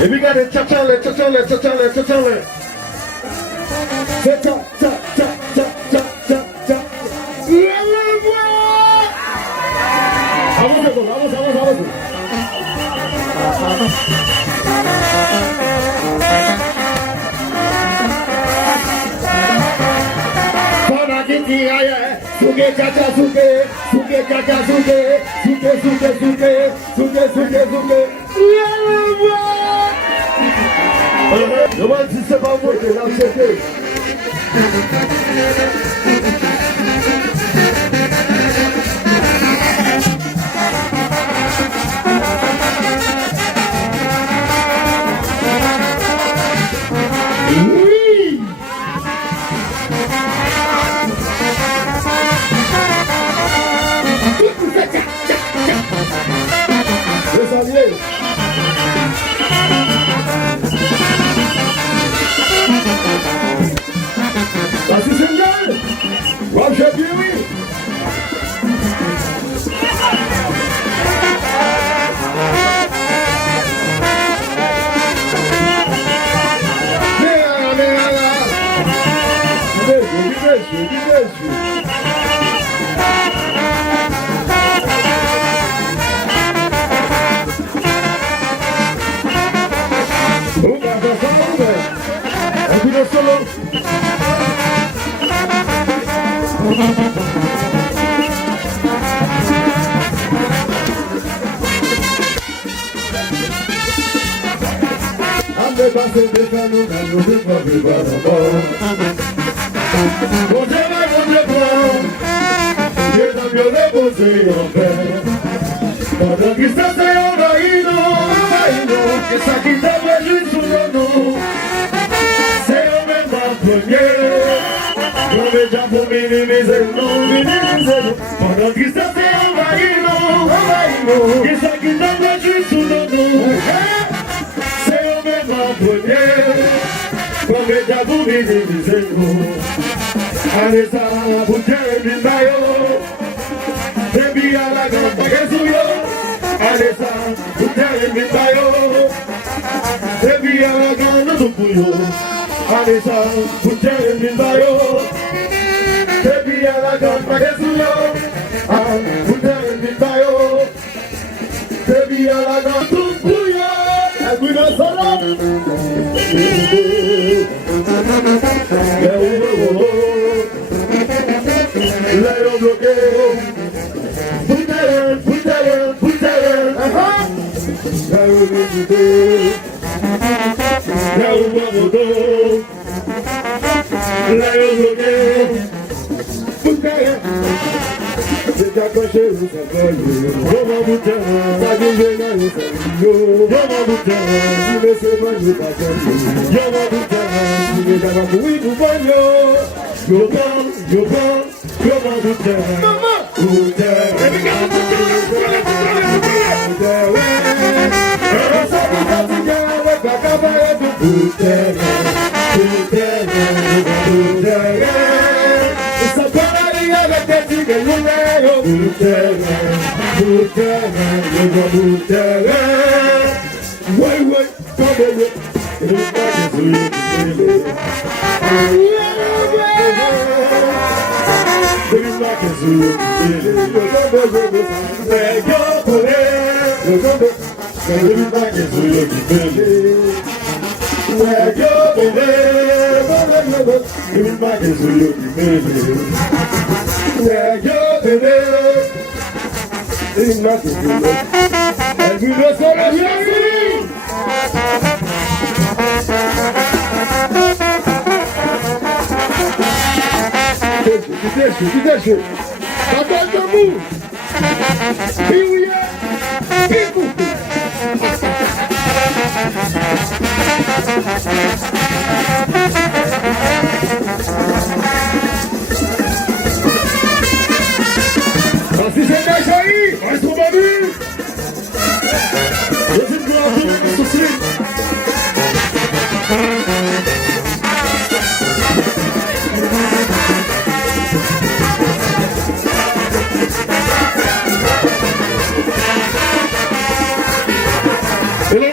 Et we got it, cha-cha-le, cha-cha-le, cha-cha-le, cha-cha-le. Cha-cha-cha-cha-cha-cha-cha-cha. Vamos, vamos, vamos, vamos. Suke chacha suke, suke chacha suke, suke suke suke, suke suke suke. Le mal si c'est pas moi qui l'ai accepté. Vas-y, c'est bien! Wow, j'ai bien, oui! Pendant que ça s'est envahi, que ça qui t'avait juste sous le nom, c'est au même en premier. On est déjà pour minimiser le nom, pendant que ça s'est envahi, que ça qui t'avait juste sous le nom, c'est au même en premier. On est déjà pour minimiser le nom. Allez, ça va pour terminer, baby, I like a bagazuyo. Alesa, utayemi bayo. Baby, I like a nudupuyo. Alesa, utayemi bayo. Baby, I like a bagazuyo. Utayemi bayo. Baby, I like a nudupuyo. And we don't solo. Let it bloque. C'est accroché ou ça colle. Comment vous dire, ça devient un salut. Comment vous dire, si le sévon n'est pas connu. Comment vous dire, si les gens vont oui vous voyez. Yo bon, comment vous dire, vous dire. Assim você deixa aí, mais um barulho. Esse bloco é sucesso. Ele é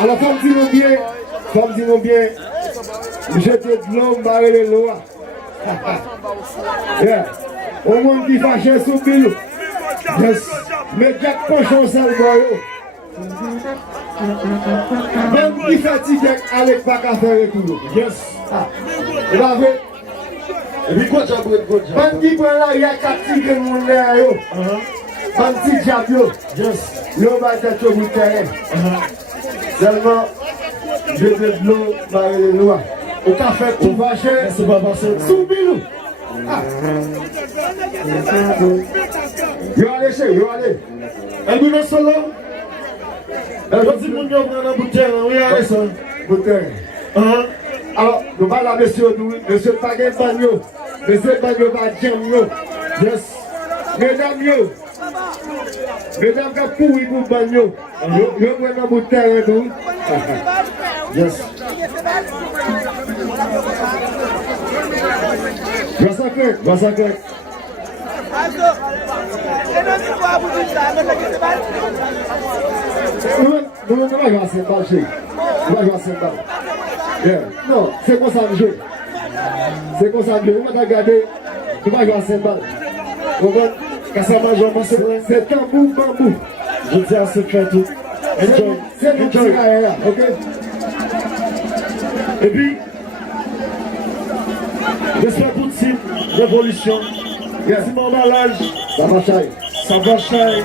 Alors, comme dit mon bien, jeter de l'eau, barrer les lois. Au monde qui fâche sous pile. Yes. Mais Jack Pochon, ça le boyo. Même qui fatigue avec pas qu'à faire retour. Yes. Et va ver. Et puis quoi, tu as beau de God? Même qui prend là, il y a 4 tigres de monde là. Même petit diable. Yes. L'eau va être au bout de terrain. Seulement, je vais de l'eau, barrer les lois. Au café, tout va cher. C'est pas passé. Sous bilou. Yo allez chez, yo allez. Elle vous laisse là? Elle va dire mon Dieu, prendre la bouteille, oui, allez ça. Bouteille. Alors, nous parlons à monsieur, monsieur Paguet Bagno. Monsieur Bagno va dire yo. Yes. Mesdames yo. Mesdames qui pourri pour Bagno. Yo prends la bouteille tout. Yes. Grâce à nous ne va pas jouer à cette balle. Non, c'est comme ça le jeu. C'est comme ça le jeu. On va regarder, tu vas jouer à 5 balles. C'est tambour, bambou. Je dis à ce fait tout. Enjoy. C'est le petit là, ok? Et puis, j'espère pour team révolution. Team emballage. Ça va chailler. Ça va chailler.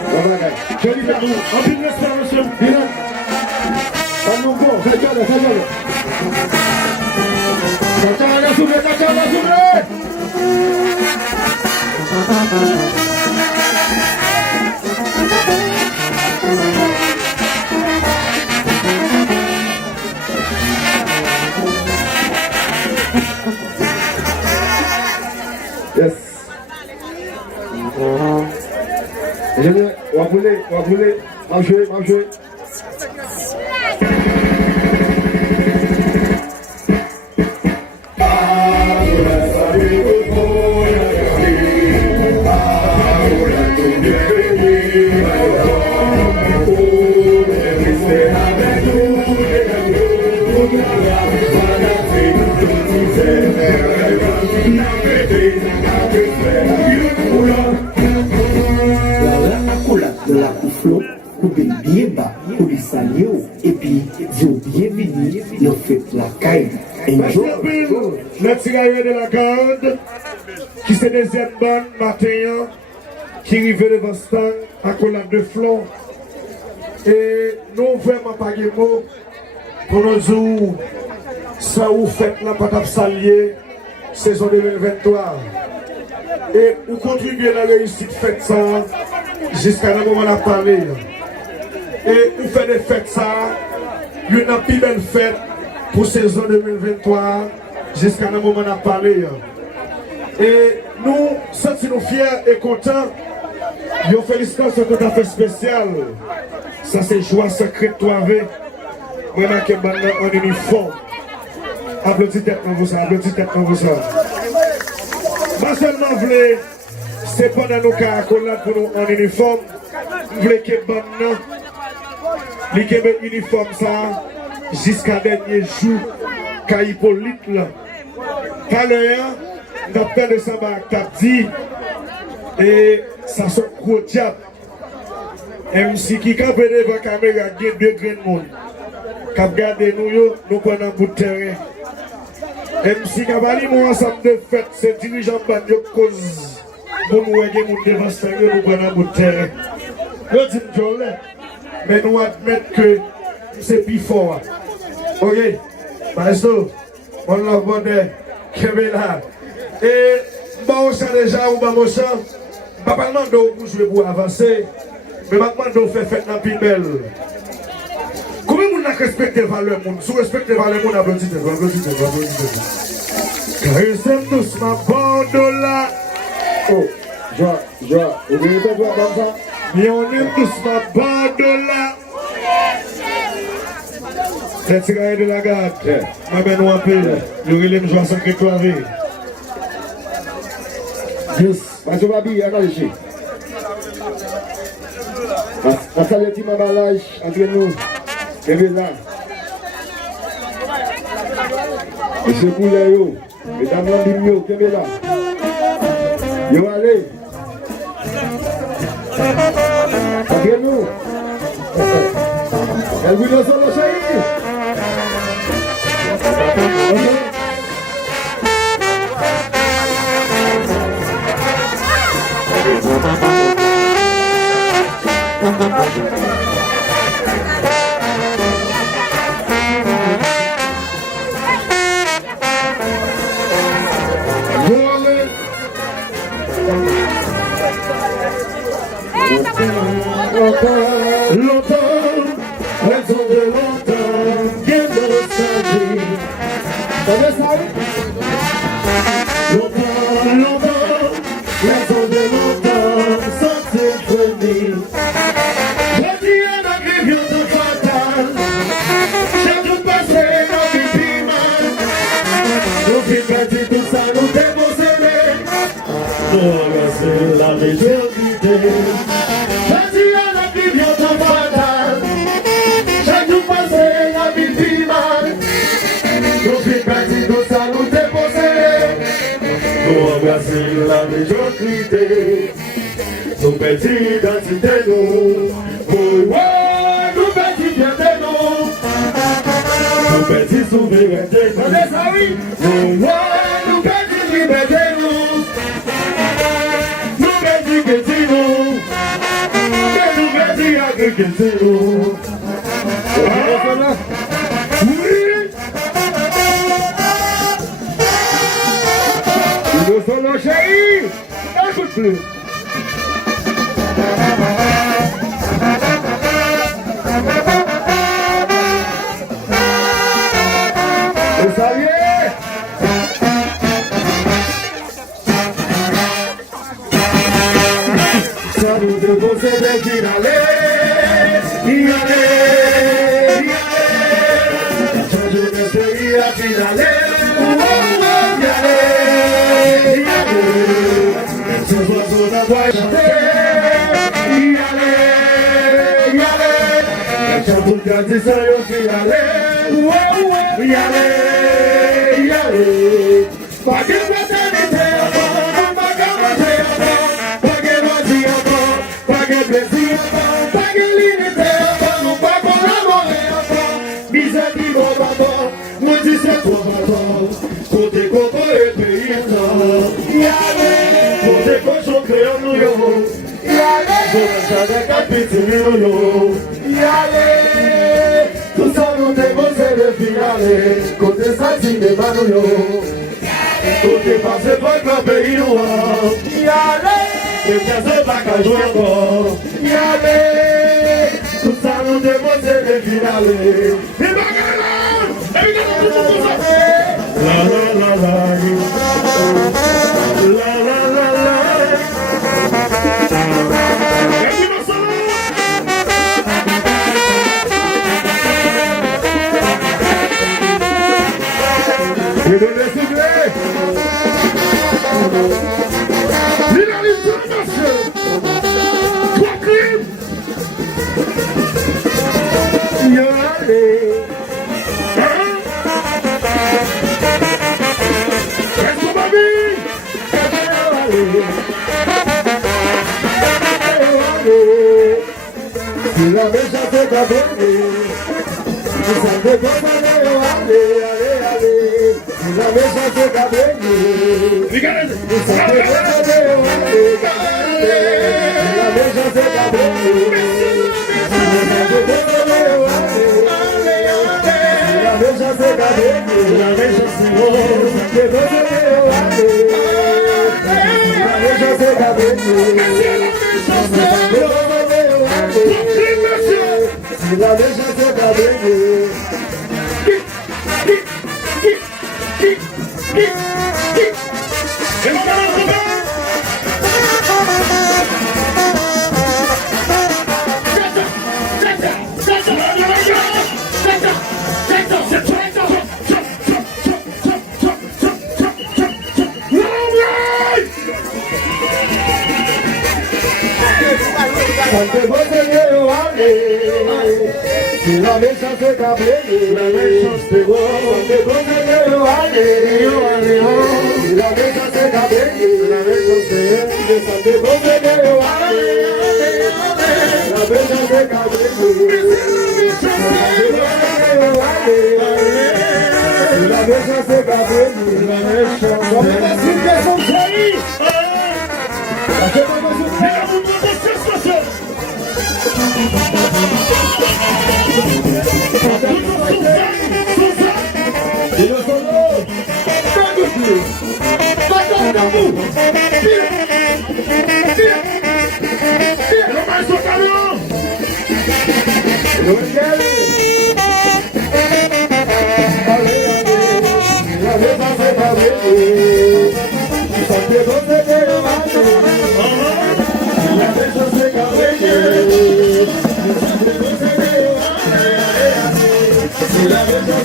Je dis à nous. En plus, j'espère, monsieur. Dylan. Pas mon bon, fais-toi, fais-toi. T'as la souffle, t'as la souffle. Yes. J'aime bien. On va rouler. Marcher. La couflo, couper bien bas, pour les saluer, et puis, vous bienvenue, nous faites la caille. Merci un peu. Le tirailleur de la garde, qui c'est deuxième bande matin, qui arrive devant stand à collade de flon. Et nous vraiment pas de mots pour nous dire ça vous faites la patate salier saison 2023. Et vous contribuez à la réussite faites ça jusqu'à le moment où on a parlé. Et vous faites des fêtes ça, une plus belle fête pour saison 2023 jusqu'à le moment où on a parlé. Et nous, sentons-nous fiers et contents. Yo félicitations tout à fait spécial. Ça c'est joie secrète toi avec. Moi qui est en uniforme. Applaudissez tête dans vous ça, applaudissez tête dans vous ça. Pas seulement voulez, c'est pendant nos cas pour nous en uniforme. Vous voulez que bon non. Les uniforme ça jusqu'à dernier jour. Quand Hippolyte là. Tout à l'heure, docteur de Samba t'a dit. Et ça sont gros diable. MC qui campe devant la caméra, il y a deux grands monde. Quand regardez nous prenons un bout de terrain. MC qui a parlé ensemble de fête, c'est dirigeant de cause. Pour nous aider devant ça, nous prenons un bout de terrain. Nous disons mais nous admettons que c'est plus fort. Ok, maestro, on l'a abordé, Kevin. Et bon, ça déjà, ou bon, ça. Papa Nando pour jouer pour avancer, mais maintenant on fait fête dans plus belle. Comment on a respecté les valeurs monde? Si on respecte les valeurs monde, applaudissez. Car ils sont tous ma bande là. Oh, joie, oubliez pas voir comme ça. Mais on aime tous ma bande là. C'est tiré de la garde. Ma ben nous appelle. Le relais me joue à 5 étoiles. Yes. Mas eu babi, agora ici. Mas a gente uma balagem entre nós. É verdade. Esse mulher eu, me dá uma de meu, que é verdade. Eu ali. Entre nós. É o Wilson só aí. Longtemps, raison de longtemps, bien de nostalgie. Longtemps, raison de longtemps, sans symphonie. Je dis à ma grivion de fatal, j'ai tout passé dans mes pimas. Nous qui perdu tout ça, nous déposséder. Nous agacer la médiocrité. je crie, nous petits identité nous, oh, nous petits fierté nous, nous petits souveraineté, attendez ça oui, oh, nous petits liberté nous, nous petits petits nous, nous petits agriculture nous. Oui. Nous sommes chéris. Écoute-le. Vous saviez? Ça nous devons s'aider d'y aller, y aller, y aller. Changer de pays à finaler, y aller, y aller. Ce oiseau n'a pas chanté, y aller, y aller. Chantou qu'à dire ça, yo finale, y aller, y aller. Pas de fraternité avant, pas de manger avant, pas de loisir avant, pas de plaisir avant, pas de limité avant, nous pas collaborer avant. Misère qui va avant, nous disons c'est trop avant. Côté Coco et pays y aller, côté cochon créole nous yo, y aller, pour avec un petit yo, y aller. Tout ça nous déposer le finale, côté ça cinéma nous yo. Côté passé pas que le pays noir, y aller, et bien c'est pas qu'à jouer encore, y aller. Tout ça nous déposer le finale, et bagarre, et la la la la, la la la la. Je vais le souffler. Finalisation. Trois crimes. Y aller. Reste ma vie. Si la méchante est à donner, ça ne peut pas aller. La méchante est à venir. Ça peut pas aller. La méchante est à venir. Ça peut pas aller. La méchante est à venir. La méchante est à venir. La méchante est à venir. La méchante est à venir. Si la méchance est à venir, la méchance est bonne. Si la méchance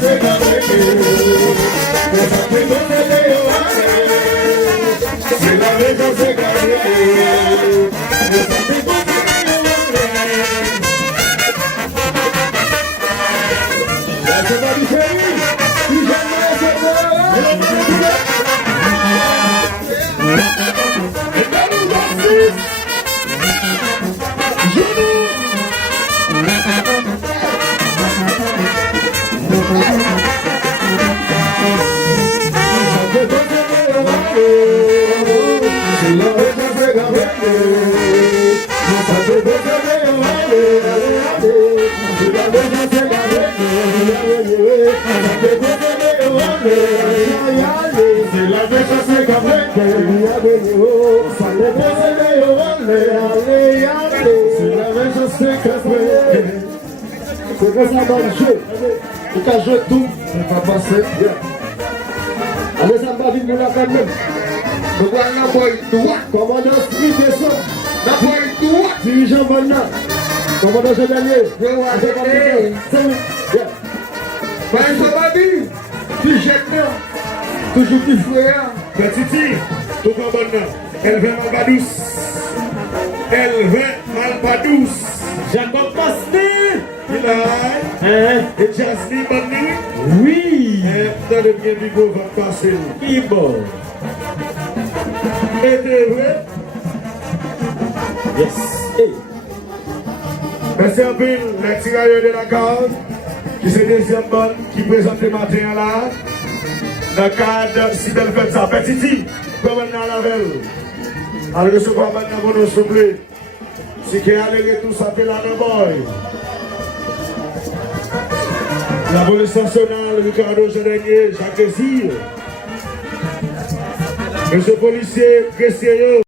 est à venir, la méchance est bonne. La méchance est à venir. La méchance est à venir. La méchance comme ça dans le jeu. Vous pouvez jouer tout. On va passer. Allez, ça va venir là quand même. Nous allons la boy droit. Commandant Smith descend. La boy droit. Dirigeant Vanna. Commandant Chevalier. Pas un baby. Tu jettes toujours plus frère. Petiti, tout comme bonne. Elle vient mal douce. Elle vient mal douce. Jacob Pasteur. Il a. Et Jasmine Bani. Oui. Et dans le bien du go va passer. Ibo. Et de vrai. Yes. Hey. Merci un peu les tirailleurs de la carte. Qui c'est deuxième bonne qui présente le matin là. Dans le cadre, si elle fait ça, Petiti, comme elle n'a la veille. Alors, recevoir maintenant pour nous souffler. Si qu'elle a les retours, ça fait la boy. La police nationale, Ricardo Gédenier, Jacques Désir. Monsieur policier, Christian.